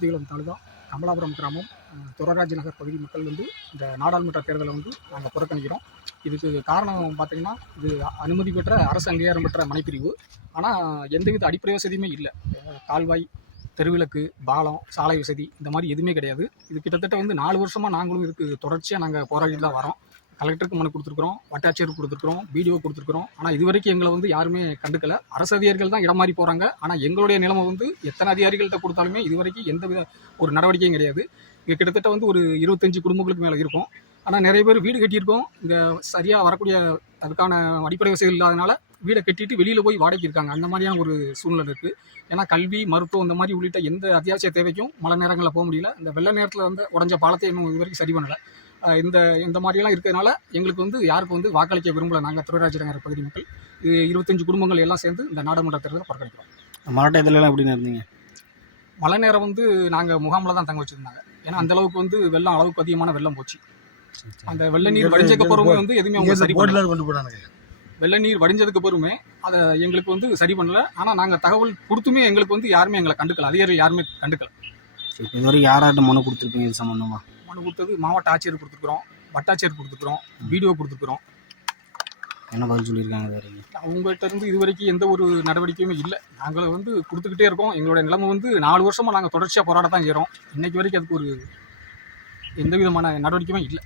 ஆத்திகுளம் தாலுகா கமலாபுரம் கிராமம் துரராஜ் நகர் பகுதி மக்கள் வந்து இந்த நாடாளுமன்ற தேர்தலை வந்து நாங்கள் புறக்கணிக்கிறோம். இதுக்கு காரணம் பார்த்தீங்கன்னா, இது அனுமதி பெற்ற அரசு அங்கீகாரம் பெற்ற மனைப்பிரிவு. ஆனால் எந்தவித அடிப்படை வசதியுமே இல்லை. கால்வாய், தெருவிளக்கு, பாலம், சாலை வசதி இந்த மாதிரி எதுவுமே கிடையாது. இது கிட்டத்தட்ட வந்து 4 வருஷமாக நாங்களும் இதுக்கு தொடர்ச்சியாக நாங்கள் போராடிட்டு தான் வரோம். கலெக்டருக்கு மனு கொடுத்துருக்குறோம், வட்டாட்சியருக்கு கொடுத்துருக்குறோம், பிடிஓ கொடுத்துருக்குறோம். ஆனால் இது வரைக்கும் எங்களை வந்து யாருமே கண்டுக்கல. அரசு அதிகாரிகள் தான் இடம் மாறி போகிறாங்க. ஆனால் எங்களுடைய நிலைமை வந்து எத்தனை அதிகாரிகள்கிட்ட கொடுத்தாலுமே இது வரைக்கும் எந்த வித ஒரு நடவடிக்கையும் கிடையாது. இங்கே கிட்டத்தட்ட வந்து ஒரு 25 குடும்பங்களுக்கு மேலே இருக்கும். ஆனால் நிறைய பேர் வீடு கட்டியிருக்கோம். இந்த சரியாக வரக்கூடிய அதுக்கான அடிப்படை வசதிகள் இல்லாதனால வீடை கட்டிட்டு வெளியில் போய் வாடகைக்கு இருக்காங்க. அந்த மாதிரியான ஒரு சூழ்நிலை இருக்குது. ஏன்னா கல்வி, மருத்துவம் இந்த மாதிரி உள்ளிட்ட எந்த அத்தியாவசிய தேவைக்கும் மழை நேரங்களில் போக முடியல. இந்த வெள்ள நேரத்தில் வந்து உடஞ்ச பாலத்தை இன்னும் இது வரைக்கும் சரி பண்ணலை. இந்த மாதிரியெல்லாம் இருக்கிறதுனால எங்களுக்கு வந்து யாருக்கும் வந்து வாக்களிக்க விரும்பலை. நாங்கள் துரராஜ் நகர் பகுதி மக்கள் 25 குடும்பங்கள் எல்லாம் சேர்ந்து இந்த நாடாளுமன்ற தேர்தலை புறக்கணிக்கிறோம். மழை டயத்துலலாம் எப்படின்னு இருந்தீங்க? மழை நேரம் வந்து நாங்கள் முகாமில் தான் தங்க வச்சுருந்தாங்க. ஏன்னா அந்தளவுக்கு வந்து வெள்ளம் அளவுக்கு அதிகமான வெள்ளம் போச்சு. அந்த வெள்ள நீர் வடிஞ்சதுக்கு அப்புறமே வந்து எதுவுமே அவங்க சரி பண்ணல. வெள்ள நீர் வடிஞ்சதுக்கு அப்புறமே அதை எங்களுக்கு வந்து சரி பண்ணல. ஆனால் நாங்கள் தகவல் கொடுத்துமே எங்களுக்கு வந்து யாருமே எங்களை கண்டுக்கல. அதிகாரிகள் யாருமே கண்டுக்கல. இதுவரை யார்கிட்ட மனு கொடுத்துருப்பீங்க இது சம்பந்தமா? மனு கொடுத்தது மாவட்ட ஆட்சியர் கொடுத்துருக்குறோம், வட்டாட்சியர் கொடுத்துருக்குறோம், பிடிஓ கொடுத்துருக்குறோம். என்ன பதில் சொல்லியிருக்காங்க? அவங்கள்ட்ட இருந்து இது வரைக்கும் எந்த ஒரு நடவடிக்கையுமே இல்லை. நாங்கள் வந்து கொடுத்துக்கிட்டே இருக்கோம். எங்களோட நிலைமை வந்து 4 வருஷமாக நாங்கள் தொடர்ச்சியாக போராட தான் செய்கிறோம். இன்னைக்கு வரைக்கும் அதுக்கு ஒரு எந்த விதமான நடவடிக்கையுமே இல்லை.